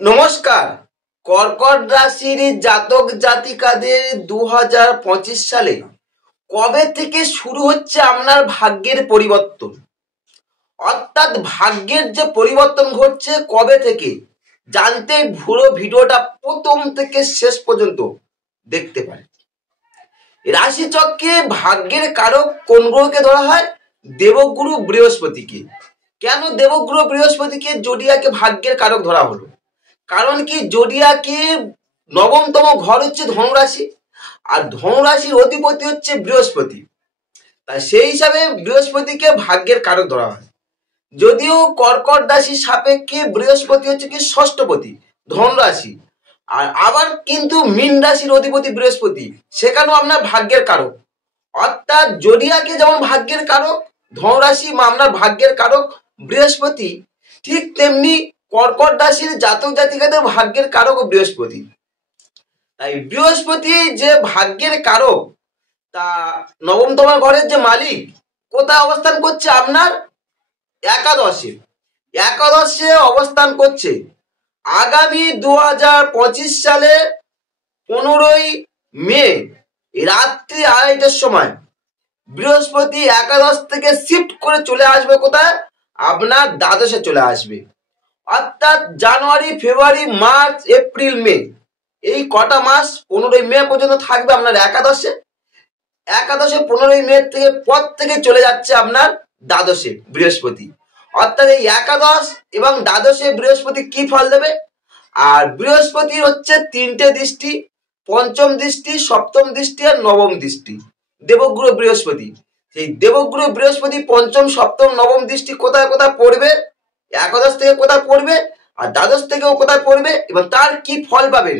নমস্কার। কর্কট রাশির জাতক জাতিকাদের 2025 সালে কবে থেকে শুরু হচ্ছে আপনার ভাগ্যের পরিবর্তন, অর্থাৎ ভাগ্যের যে পরিবর্তন ঘটছে কবে থেকে জানতে পুরো ভিডিওটা প্রথম থেকে শেষ পর্যন্ত দেখতে পারেন। রাশিচক্রে ভাগ্যের কারক কোন গ্রহকে ধরা হয়? দেবগুরু বৃহস্পতিকে। কেন দেবগুরু বৃহস্পতিকে জোডিয়াকে ভাগ্যের কারক ধরা হলো? কারণ কি, জোডিয়াকে নবমতম ঘর হচ্ছে ধনুরাশি, আর ধনুরাশির অধিপতি হচ্ছে বৃহস্পতি। তাই সেই হিসাবে বৃহস্পতিকে ভাগ্যের কারক ধরা হয়। যদিও কর্কট রাশির সাপেক্ষে বৃহস্পতি হচ্ছে কি ষষ্ঠপতি ধনুরাশি, আর আবার কিন্তু মীন রাশির অধিপতি বৃহস্পতি, সেখানেও আপনার ভাগ্যের কারক। অর্থাৎ জোডিয়াকে যেমন ভাগ্যের কারক ধনুরাশি আপনার ভাগ্যের কারক বৃহস্পতি, ঠিক তেমনি কর্কট রাশির জাতক জাতিকাদের ভাগ্যের কারক বৃহস্পতি। তাই বৃহস্পতি যে ভাগ্যের কারক, তা নবমতম ঘরের যে মালিক কোথায় অবস্থান করছে? আপনার একাদশে অবস্থান করছে। আগামী 2025 সালে 15ই মে রাত্রি 2:30টার সময় বৃহস্পতি একাদশ থেকে শিফট করে চলে আসবে কোথায়? আপনার দ্বাদশে চলে আসবে। অর্থাৎ জানুয়ারি, ফেব্রুয়ারি, মার্চ, এপ্রিল, মে, এই কটা মাস 15ই মে পর্যন্ত থাকবে আপনার একাদশে। 15ই মে থেকে পর থেকে চলে যাচ্ছে আপনার দ্বাদশে বৃহস্পতি। অর্থাৎ এই একাদশ এবং দ্বাদশে বৃহস্পতি কি ফল দেবে? আর বৃহস্পতির হচ্ছে 3টে দৃষ্টি, পঞ্চম দৃষ্টি, সপ্তম দৃষ্টি আর নবম দৃষ্টি দেবগুরু বৃহস্পতি। সেই দেবগুরু বৃহস্পতি পঞ্চম, সপ্তম, নবম দৃষ্টি কোথায় কোথায় পড়বে, একাদশ থেকে কোথায় পড়বে আর দ্বাদশ থেকেও কোথায় পড়বে এবং তার কি ফল পাবেন,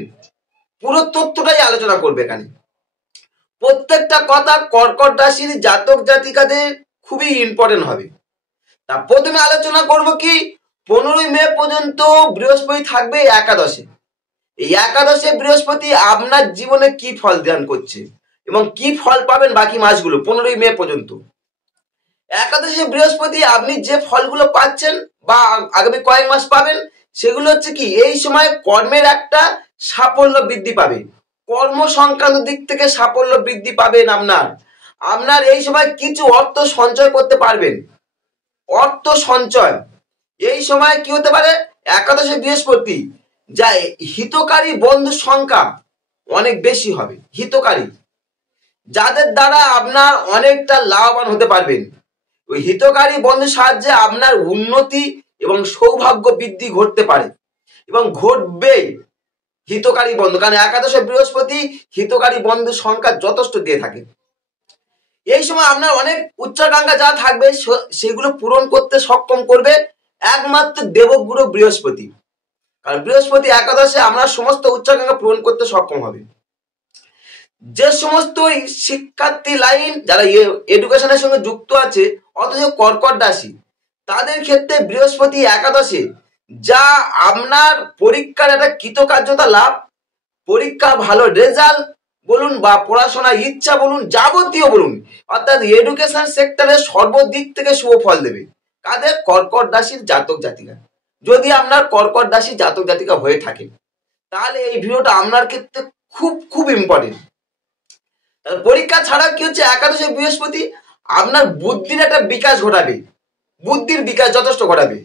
পুরো তথ্যটাই আলোচনা করবে এখানে। প্রত্যেকটা কথা কর্কট রাশির জাতক জাতিকাদের খুবই ইম্পর্টেন্ট হবে। তা প্রথমে আলোচনা করব কি, 15ই মে পর্যন্ত বৃহস্পতি থাকবে একাদশে। এই একাদশে বৃহস্পতি আপনার জীবনে কি ফল দান করছে এবং কি ফল পাবেন বাকি মাসগুলো 15ই মে পর্যন্ত। একাদশে বৃহস্পতি আপনি যে ফলগুলো পাচ্ছেন বা আগামী কয়েক মাস পাবেন, সেগুলো হচ্ছে কি, এই সময় কর্মের একটা সাফল্য বৃদ্ধি পাবে, কর্ম সংক্রান্ত দিক থেকে সাফল্য বৃদ্ধি পাবেন। আপনার এই সময় কিছু অর্থ সঞ্চয় করতে পারবেন। অর্থ সঞ্চয় এই সময় কি হতে পারে? একাদশে বৃহস্পতি যা হিতকারী বন্ধুর সংখ্যা অনেক বেশি হবে, হিতকারী যাদের দ্বারা আপনার অনেকটা লাভবান হতে পারবেন। ওই হিতকারী বন্ধুর সাহায্যে আপনার উন্নতি এবং সৌভাগ্য বৃদ্ধি ঘটতে পারে এবং ঘটবে। হিতকারী বন্ধু, কারণ একাদশে বৃহস্পতি হিতকারী বন্ধুর সংখ্যা যথেষ্ট দিয়ে থাকে। এই সময় আপনার অনেক উচ্চাকাঙ্ক্ষা যা থাকবে সেগুলো পূরণ করতে সক্ষম করবে একমাত্র দেবগুরু বৃহস্পতি। কারণ বৃহস্পতি একাদশে আমরা সমস্ত উচ্চাকাঙ্ক্ষা পূরণ করতে সক্ষম হবে। যে সমস্ত শিক্ষার্থী লাইন যারা এডুকেশনের সঙ্গে যুক্ত আছে অথচ কর্কট রাশি, তাদের ক্ষেত্রে বৃহস্পতি একাদশে যা আপনার পরীক্ষার একটা কৃতকার্যতা লাভ, পরীক্ষা ভালো রেজাল্ট বলুন বা পড়াশোনার ইচ্ছা বলুন, যাবতীয় বলুন, অর্থাৎ এডুকেশন সেক্টরে সর্বদিক থেকে শুভ ফল দেবে কাদের? কর্কট রাশির জাতক জাতিকা। যদি আপনার কর্কট রাশি জাতক জাতিকা হয়ে থাকে তাহলে এই ভিডিওটা আপনার ক্ষেত্রে খুব খুব ইম্পর্টেন্ট। পরীক্ষা ছাড়া কি হচ্ছে, একাদশে বৃহস্পতি আপনার বুদ্ধির একটা বিকাশ ঘটাবে, বুদ্ধির বিকাশ যথেষ্ট ঘটাবে।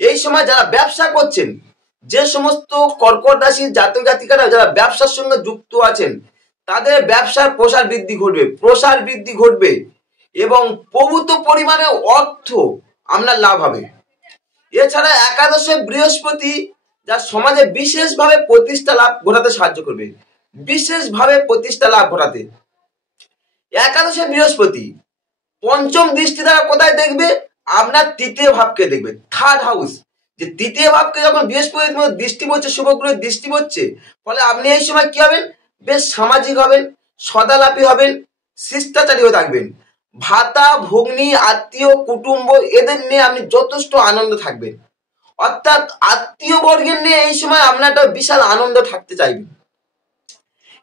এই সময় যারা ব্যবসা করছেন, যে সমস্ত কর্কট রাশির জাতক জাতিকারা যারা ব্যবসার সঙ্গে যুক্ত আছেন, তাদের ব্যবসার প্রসার বৃদ্ধি ঘটবে এবং প্রভূত পরিমাণে অর্থ আপনার লাভ হবে। এছাড়া একাদশে বৃহস্পতি যা সমাজে বিশেষভাবে প্রতিষ্ঠা লাভ ঘটাতে সাহায্য করবে, বিশেষভাবে প্রতিষ্ঠা লাভ ঘটাতে। একাদশে বৃহস্পতি পঞ্চম দৃষ্টি দ্বারা কোথায় দেখবে? আপনার তৃতীয় ভাবকে দেখবে, থার্ড হাউস। যে তৃতীয় ভাবকে যখন বৃহস্পতি দৃষ্টি পড়ছে, শুভগ্রহের দৃষ্টি পড়ছে, ফলে আপনি এই সময় কি হবেন? বেশ সামাজিক হবেন, সদালাপী হবেন, শিষ্টাচারী হয়ে থাকবেন। ভাতা ভগ্নী আত্মীয় কুটুম্ব এদের নিয়ে আপনি যথেষ্ট আনন্দ থাকবেন। অর্থাৎ আত্মীয় বর্গের নিয়ে এই সময় আপনার একটা বিশাল আনন্দ থাকতে চাইবেন।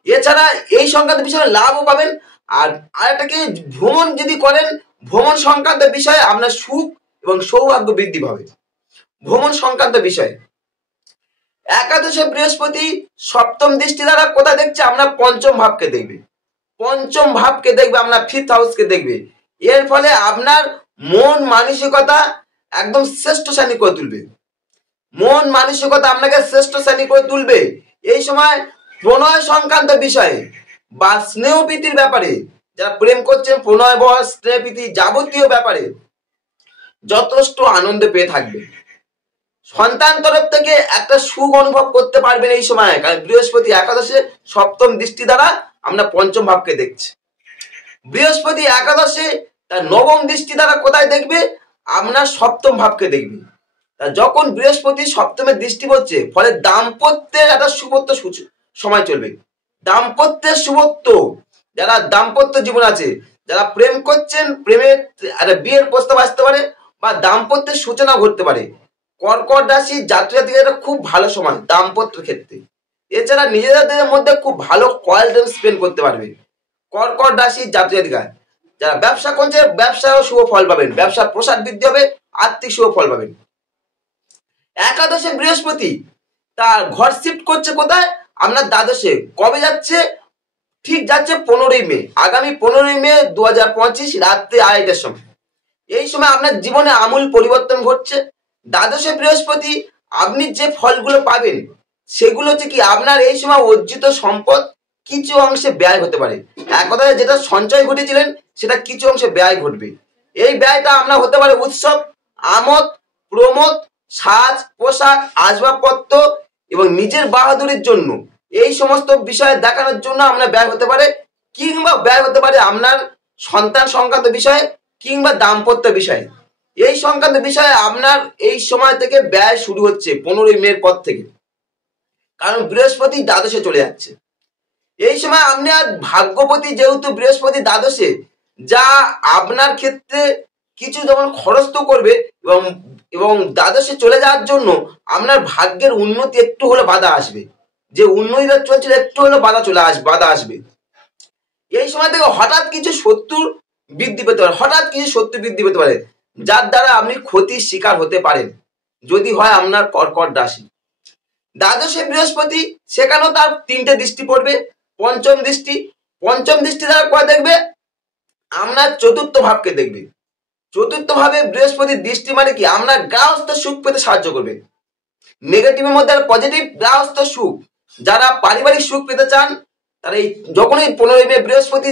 এছাড়া এই সংক্রান্ত বিষয়ে লাভও পাবেন। আর আরেকটা কি, ভ্রমণ যদি করেন, ভ্রমণ সংক্রান্ত বিষয়ে আপনার সুখ এবং সৌভাগ্য বৃদ্ধি পাবে ভ্রমণ সংক্রান্ত বিষয়ে। একাদশে বৃহস্পতি সপ্তম দৃষ্টি দ্বারা কোথায় দেখছে? আমরা পঞ্চম ভাবকে দেখবে, পঞ্চম ভাবকে দেখবে, আপনার ফিফথ হাউসকে দেখবে। এর ফলে আপনার মন মানসিকতা একদম শ্রেষ্ঠ শ্রেণী করে তুলবে, মন মানসিকতা আপনাকে শ্রেষ্ঠ শ্রেণী করে তুলবে। এই সময় প্রণয় সংক্রান্ত বিষয়ে বা স্নেহ প্রীতির ব্যাপারে, যারা প্রেম করছেন, প্রণয় বয়স স্নেহ প্রীতি যাবতীয় ব্যাপারে যথেষ্ট আনন্দ পেয়ে থাকবে। সন্তান তরফ থেকে একটা সুখ অনুভব করতে পারবেন এই সময়, কারণ বৃহস্পতি একাদশে সপ্তম দৃষ্টি দ্বারা আমরা পঞ্চম ভাবকে দেখছি। বৃহস্পতি একাদশে তার নবম দৃষ্টি দ্বারা কোথায় দেখবে? আপনার সপ্তম ভাবকে দেখবে। যখন বৃহস্পতি সপ্তমে দৃষ্টি পড়ছে, ফলে দাম্পত্যের একটা শুভত্ব সময় চলবে। দাম্পত্যের শুভত্ব, যারা দাম্পত্য জীবন আছে, যারা প্রেম করছেন, প্রেমের একটা বিয়ের প্রস্তাব আসতে পারে বা দাম্পত্যের সূচনা ঘটতে পারে। কর্কট রাশি জাতক জাতিকারা খুব ভালো সময় দাম্পত্য ক্ষেত্রে। এছাড়া নিজেদের মধ্যে খুব ভালো কোয়ালিটি টাইম স্পেন্ড করতে পারবে কর্কট রাশি জাতক জাতিকা। যারা ব্যবসা করছে, ব্যবসায়ও শুভ ফল পাবেন, ব্যবসার প্রসার বৃদ্ধি হবে, আর্থিক শুভ ফল পাবেন। একাদশে বৃহস্পতি তার ঘর শিফট করছে কোথায়? আপনার দ্বাদশে। কবে যাচ্ছে? ঠিক যাচ্ছে 15ই মে, আগামী 15ই মে 2025 রাত্রি 2:30টার সময়। এই সময় আপনার জীবনে আমূল পরিবর্তন ঘটছে। দ্বাদশে বৃহস্পতি আপনি যে ফলগুলো পাবেন সেগুলো হচ্ছে কি? আপনার এই সময় অর্জিত সম্পদ কিছু অংশে ব্যয় হতে পারে। এক কথায় যেটা সঞ্চয় ঘটেছিলেন সেটা কিছু অংশে ব্যয় ঘটবে। এই ব্যয়টা আপনার হতে পারে উৎসব, আমোদ প্রমোদ, সাজ পোশাক, আসবাবপত্র এবং নিজের বাহাদুরির জন্য, এই সমস্ত বিষয়ে দেখানোর জন্য আপনার ব্যয় হতে পারে, কিংবা ব্যয় হতে পারে আপনার সন্তান সংক্রান্ত বিষয়ে কিংবা দাম্পত্য বিষয়ে। এই সংক্রান্ত বিষয়ে আপনার এই সময় থেকে ব্যয় শুরু হচ্ছে 15ই মের পর থেকে, কারণ বৃহস্পতি দ্বাদশে চলে যাচ্ছে। এই সময় আপনি আর ভাগ্যপতি যেহেতু বৃহস্পতি দ্বাদশে, যা আপনার ক্ষেত্রে কিছু যেমন খরচ তো করবে এবং দ্বাদশে চলে যাওয়ার জন্য আপনার ভাগ্যের উন্নতি একটু হলে বাধা আসবে। যে উন্নতিটা চলছিল একটু হলে বাধা আসবে। এই সময় থেকে হঠাৎ কিছু শত্রু বৃদ্ধি পেতে পারে, যার দ্বারা আপনি ক্ষতির শিকার হতে পারেন, যদি হয় আপনার কর্কট রাশি। দ্বাদশে বৃহস্পতি, সেখানেও তার 3টে দৃষ্টি পড়বে। পঞ্চম দৃষ্টি দ্বারা কয় দেখবে? আপনার চতুর্থ ভাবকে দেখবে। চতুর্থ ভাবে বৃহস্পতির দৃষ্টি মানে কি? আপনার গৃহস্থ সুখ পেতে সাহায্য করবে। নেগেটিভের মধ্যে পজিটিভ গৃহস্থ সুখ, যারা পারিবারিক সুখ পেতে চান, তারা এই যখনই 15ই মে বৃহস্পতি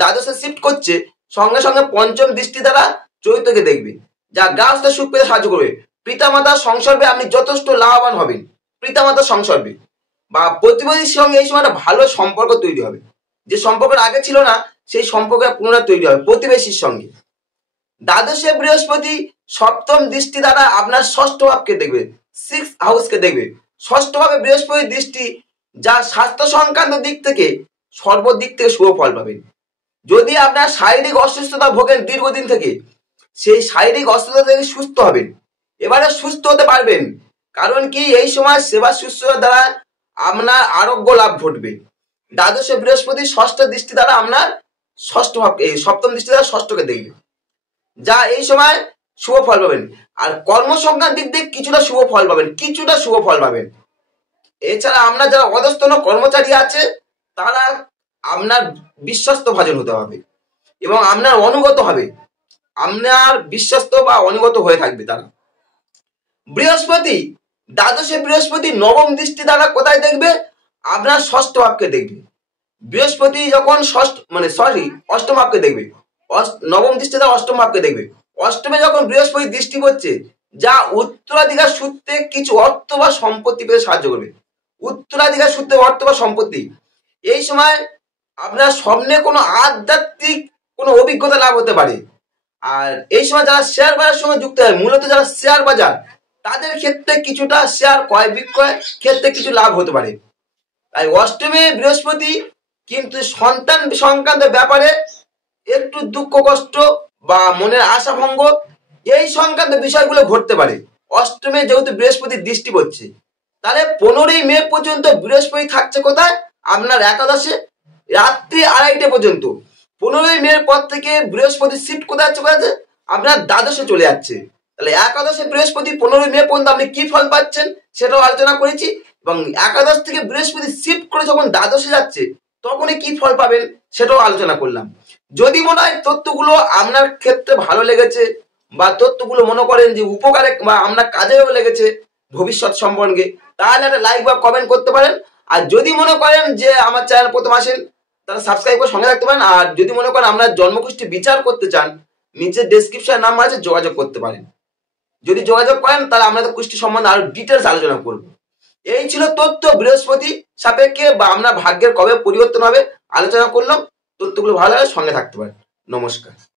দ্বাদশে শিফট করছে, সঙ্গে সঙ্গে পঞ্চম দৃষ্টি দ্বারা চতুর্থকে দেখবে, যা গৃহস্থ সুখ পেতে সাহায্য করবে। পিতামাতার সংসর্গে আপনি যথেষ্ট লাভবান হবেন। পিতামাতার সংসর্গে বা প্রতিবেশীর সঙ্গে এই সময় একটা ভালো সম্পর্ক তৈরি হবে। যে সম্পর্কের আগে ছিল না, সেই সম্পর্কের পুনরায় তৈরি হবে প্রতিবেশীর সঙ্গে। দ্বাদশে বৃহস্পতি সপ্তম দৃষ্টি দ্বারা আপনার ষষ্ঠ ভাবকে দেখবে, 6th হাউসকে দেখবে। ষষ্ঠ ভাবে বৃহস্পতির দৃষ্টি, যা স্বাস্থ্য সংক্রান্ত দিক থেকে সর্বদিক থেকে শুভ ফল পাবেন। যদি আপনার শারীরিক অসুস্থতা ভোগেন দীর্ঘদিন থেকে, সেই শারীরিক অসুস্থতা থেকে সুস্থ হবেন। এবারে সুস্থ হতে পারবেন, কারণ কি? এই সময় সেবা শুশ্রূষা দ্বারা আপনার আরোগ্য লাভ ঘটবে। দ্বাদশে বৃহস্পতি ষষ্ঠ দৃষ্টি দ্বারা আপনার ষষ্ঠ ভাব, এই সপ্তম দৃষ্টি দ্বারা ষষ্ঠকে দেখবে, যা এই সময় শুভ ফল পাবেন। আর কর্মসংক্রান্ত দিক দিয়ে কিছুটা শুভ ফল পাবেন। এছাড়া আপনার যারা অধস্তন কর্মচারী আছে, তারা আপনার বিশ্বস্ত ভাজন হতে হবে এবং আপনার অনুগত হবে, আপনার বিশ্বস্ত বা অনুগত হয়ে থাকবে তারা। বৃহস্পতি দ্বাদশে বৃহস্পতি নবম দৃষ্টি দ্বারা কোথায় দেখবে? আপনার ষষ্ঠ ভাবকে দেখবে। বৃহস্পতি যখন অষ্টম ভাবকে দেখবে, নবম দৃষ্টি দ্বারা অষ্টম ভাবকে দেখবে। অষ্টমে যখন বৃহস্পতি দৃষ্টি পড়ছে, যা উত্তরাধিকার সূত্রে কিছু অর্থ বা সম্পত্তি পেতে সাহায্য করবে। উত্তরাধিকার সূত্রে অর্থ বা সম্পত্তি, এই সময় আপনার স্বপ্নে কোনো আধ্যাত্মিক কোনো অভিজ্ঞতা লাভ হতে পারে। আর এই সময় যারা শেয়ার বাজারের সঙ্গে যুক্ত হয়, মূলত যারা শেয়ার বাজার, তাদের ক্ষেত্রে কিছুটা শেয়ার ক্রয় বিক্রয় ক্ষেত্রে কিছু লাভ হতে পারে। তাই অষ্টমে বৃহস্পতি কিন্তু সন্তান সংক্রান্ত ব্যাপারে একটু দুঃখ কষ্ট বা মনের আশা ভঙ্গ, এই সংক্রান্ত বিষয়গুলো ঘটতে পারে। অষ্টমে যেহেতু বৃহস্পতির দৃষ্টি পড়ছে, তাহলে 15ই মে পর্যন্ত বৃহস্পতি থাকছে কোথায়? আপনার একাদশে, রাত্রি 2:30 পর্যন্ত। 15ই মের পর থেকে বৃহস্পতি শিফট কোথায় যাচ্ছে? আপনার দ্বাদশে চলে যাচ্ছে। তাহলে একাদশে বৃহস্পতি 15ই মে পর্যন্ত আপনি কি ফল পাচ্ছেন সেটাও আলোচনা করেছি। এবং একাদশ থেকে বৃহস্পতি শিফট করে যখন দ্বাদশে যাচ্ছে তখনই কি ফল পাবেন সেটাও আলোচনা করলাম। যদি মনে হয় তথ্যগুলো আপনার ক্ষেত্রে ভালো লেগেছে বা তথ্যগুলো মনে করেন যে উপকারে বা আপনার কাজেও লেগেছে ভবিষ্যৎ সম্পর্কে, তাহলে একটা লাইক বা কমেন্ট করতে পারেন। আর যদি মনে করেন যে আমার চ্যানেল প্রথম আসেন তারা সাবস্ক্রাইব করে সঙ্গে রাখতে পারেন। আর যদি মনে করেন আপনার জন্মকুষ্ঠী বিচার করতে চান, নিচে ডেসক্রিপশন নাম্বার আছে, যোগাযোগ করতে পারেন। যদি যোগাযোগ করেন তাহলে আমরা কুষ্টি সম্বন্ধে আরো ডিটেলস আলোচনা করব। এই ছিল তথ্য বৃহস্পতি সাপেক্ষে বা আপনার ভাগ্যের কবে পরিবর্তন হবে আলোচনা করলাম। তথ্যগুলো ভালো লাগে সঙ্গে থাকতে পারেন। নমস্কার।